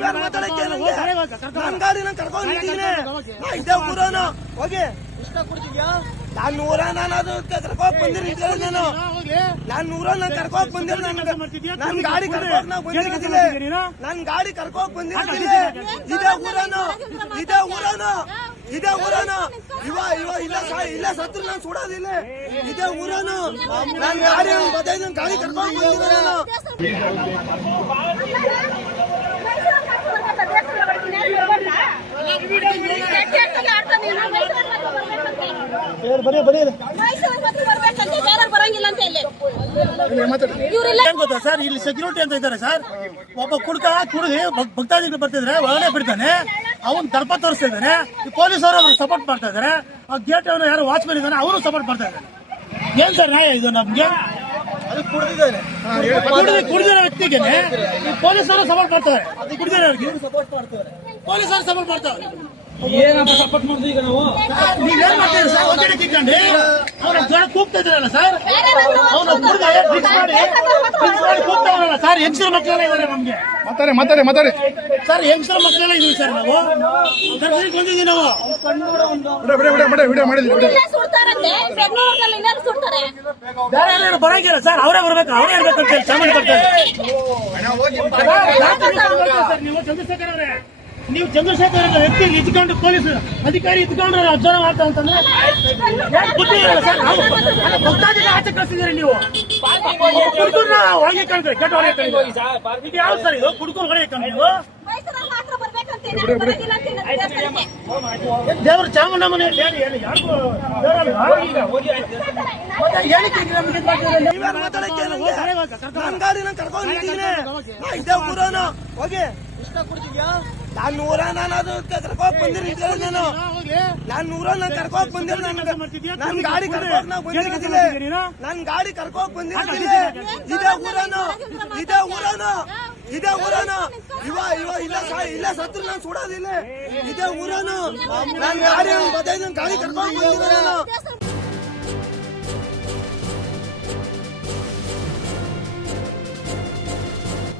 ನೀವ್ಯಾರು ಮಾತಾಡಕ್ಕೆ ನನ್ ಗಾಡಿ ನಾನು ಕರ್ಕೊಂಡು ನಿಂತಿದ್ದೀನಿ ನಾ ಇದೇ ಊರನು ಹೋಗಿ ನಾನ್ ನೂರ ನಾನು ಅದು ಕರ್ಕೋಕ್ ಬಂದಿರಿ ನಾನು ನಾನ್ ನೂರ ನಾನು ಕರ್ಕೋಕ್ ಬಂದಿಲ್ಲ ನನ್ ನನ್ ಗಾಡಿ ಕರ್ಕೋಕ್ ನಾ ಬಂದಿರೋದಿಲ್ಲ ನನ್ ಗಾಡಿ ಕರ್ಕೋಕ್ ಬಂದಿರ್ತೀನಿ ಇದೇ ಊರನು ಇದೇ ಊರನು ಇದೇ ಊರನು ಇವ ಇವ ಇಲ್ಲ ಸ- ಇಲ್ಲ ಸತ್ರ ನಾನು ಸುಡೋದಿಲ್ಲ ಇದೇ ಊರನು ನನ್ ಗಾಡಿ ಬದಲಾಗಿ ನನ್ ಗಾಡಿ ಕರ್ಕೊಂಡ್ ಬಂದಿರೋ ನಾನು ಬರಂಗಿಲ್ಲ ಅಂತ ಇಲ್ಲಿ ಇವ್ರೆಲ್ಲ ಏನ್ ಗೊತ್ತಾ ಸರ್? ಇಲ್ಲಿ ಸೆಕ್ಯೂರಿಟಿ ಅಂತ ಇದ್ದಾರೆ ಸರ್. ಒಬ್ಬ ಕುಡ್ಕ ಕುಡಿದು ಭಕ್ತಾದಿಗಳು ಬರ್ತಿದ್ರೆ ಒಳಗಡೆ ಬಿಡ್ತಾನೆ. ಅವನ್ ದರ್ಪ ತೋರಿಸ್ತಾ ಇದ್ದಾನೆ. ಈ ಪೊಲೀಸರು ಅವ್ರು ಸಪೋರ್ಟ್ ಮಾಡ್ತಾ ಇದ್ದಾರೆ. ಆ ಗೇಟ್ ಅವನು ಯಾರು ವಾಚ್ಮನ್ ಇದ್ದಾನೆ ಅವರು ಸಪೋರ್ಟ್ ಮಾಡ್ತಾ ಇದ್ದಾರೆ ಏನ್ ಸರ್ ನ್ಯಾಯ ಇದು ನಮ್ಗೆ? ಕುಡಿದು ಕುಡಿದಿರೋ ವ್ಯಕ್ತಿಗೆ ಈ ಪೊಲೀಸರು ಸಪೋರ್ಟ್ ಮಾಡ್ತಾರೆ. ಕುಡಿದಿರೋರಿಗೆ. ಪೊಲೀಸರು ಸಪೋರ್ಟ್ ಮಾಡ್ತಾರೆ. ಏನಂತ ಸಪೋರ್ಟ್ ಮಾಡುದು ಈಗ ನಾವು? ನೀವೇನ್ ಮಾಡ್ತೀರಿ ಸರ್? ಒಂದೇ ಕಿತ್ಕೊಂಡು ಅವ್ರ ಜನ ಕೂಗ್ತಾ ಇದ್ದಾರಲ್ಲ ಸರ್? ಅವನು ಕುಡ್ದು ಡ್ರಿಂಕ್ಸ್ ಮಾಡಿ? ಡ್ರಿಂಕ್ಸ್ ಮಾಡಿ ಕೂಗ್ತಾ ಇದಾರಲ್ಲ ಸರ್? ಹೆಂಗಸರ ಮಕ್ಕಳೆಲ್ಲ ಇದಾರೆ ನಮ್ಗೆ? ಮಾತಾರೆ ಮಾತಾರೆ ಮಾತಾರೆ ಸರ್ ಹೆಂಗಸರ ಮಕ್ಕಳೆಲ್ಲ ಇದೀವಿ ಸರ್ ನಾವು? ದರ್ಶನಕ್ಕೆ ಬಂದಿದ್ದೀವಿ ನಾವು. ಬಿಡ ಬಿಡ ಬಿಡ ಬಿಡ ವಿಡಿಯೋ ಮಾಡಿದ್ವಿ ವಿಡಿಯೋ. ಬೇರೆ ಯಾರು ಬರಂಗಿಲ್ಲ ಸರ್? ಅವರೇ ಬರ್ಬೇಕು ಅವರೇ ಇರ್ಬೇಕು ಅಂತ ಹೇಳಿ ಚಾಮಂಡಿ ಬರ್ತಾರೆ ಸರ್ ನೀವು ಚಂದ್ರಶೇಖರ್ ಅವರೇ. ನೀವು ಚಂದ್ರಶೇಖರ್ ಅವರ ವ್ಯಕ್ತಿ ಇದ್ಕೊಂಡು ಪೊಲೀಸ್ ಅಧಿಕಾರಿ ಇದ್ಕೊಂಡ್ರೆ ಅಜ್ಜನ ಮಾಡ್ತಾ ಅಂತಂದ್ರೆ ಯಾಕೆ ಬುದ್ಧಿ ಇರಲ್ಲ ಸರ್ ನಾವು ಭಕ್ತಾದಿಗಳ ಆಚೆ ಕಳಿಸಿದ್ದೀರಿ ನೀವು ಕುಡ್ಕೊಂಡು ಒಳಗೆ ಕಳ್ತಾರೆ ಕೆಟ್ಟ ಒಳಗೆ ಕಳ್ತಾರೆ ಇದು ಯಾವ್ದು ಸರ್ ಇದು ಅಂತ ಇಲ್ಲ ದೇವಸ್ಥಾನಕ್ಕೆ. ದೇವರು ಚಾಮುಂಡಮ್ಮನ ಏನಕ್ಕೆ ನನ್ ನೂರ ನಾನು ಅದು ಕರ್ಕೋಕ್ ಬಂದಿರಿ ನಾನು. ನಾನ್ ನೂರ ನಾನು ಕರ್ಕೋಕ್ ಬಂದಿಲ್ಲ ನನ್ ಗಾಡಿ ಕರ್ಕೋಕ್ ನಾ ಬಂದಿರೋದಿಲ್ಲ ನನ್? ಗಾಡಿ ಕರ್ಕೋಕ್ ಬಂದಿರೋದಿಲ್ಲ ಇದೇ ಊರನು. ಇದೇ ಊರನು. ಇದೇ ಊರನು. ಇವ ಇವ ಇಲ್ಲ ಇಲ್ಲ ಸತ್ರ ನಾನು ಸುಡೋದಿಲ್ಲ. ಇದೇ ಊರನು. ನನ್ ಗಾಡಿ ಬದಲಾಗಿ ಗಾಡಿ ಕರ್ಕೊಂಡ್ ಬಂದಿರೋ ನಾನು.